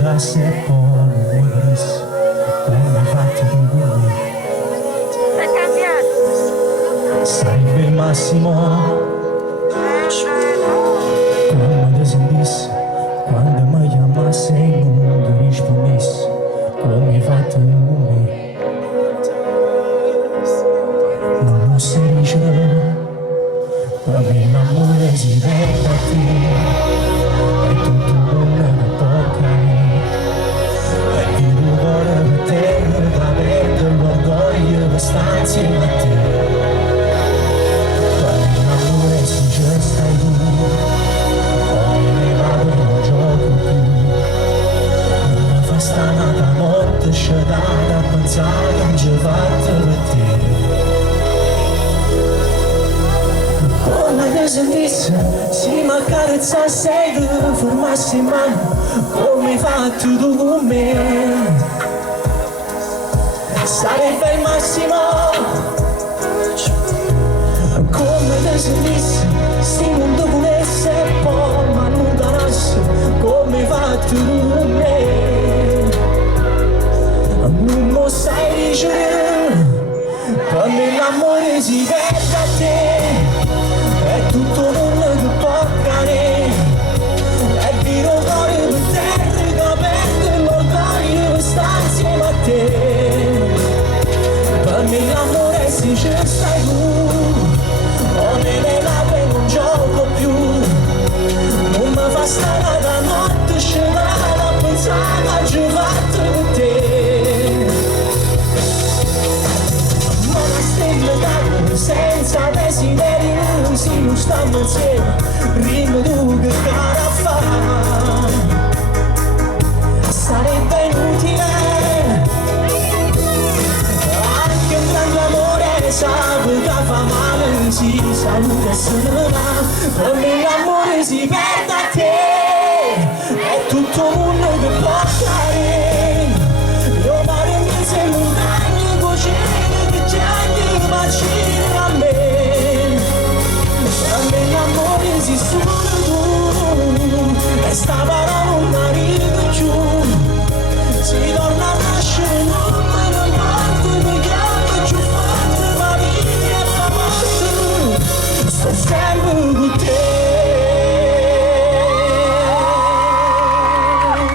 lasciasse e poi mi disse come hai fatto con lui. Sarebbe il massimo come ti sentisse quando mi chiamasse e non ti rispondesse come hai fatto con me. Non lo si dice per me l'amore si vede a te. E tutto non tocca a me. E il cuore per te da perdere l'orgoglio per stare insieme a te. Per me l'amore si già stai tu. Poi ne vado e non gioco più. Non mi fa stanata notte sciatata a pensare che ci fatto per te. Se disse, se mi accarezzasse e ti fermassi in mano come hai fatto tu con me, sarebbe il massimo. Come te sentisse, se non ti volesse e poi mi allontanasse come hai fatto tu con me. Non lo sai dicere, per me l'amore si perde a te. È tutto nulla che tocca ne. È vero cuore per terra che perde l'orgoglio per stare insieme a te. Per me l'amore si ci stai tu. O me ne vado e non gioco più. Non mi fa stare da notte scelata a pensare che ci ho fatto per te. Ma una stella d'acqua senza desiderio. Se non stiamo insieme, prima tu che cara fa. Sarebbe inutile. Anche un grande amore sa che fa male, si saluta e se ne va. Per me l'amore si perde a te.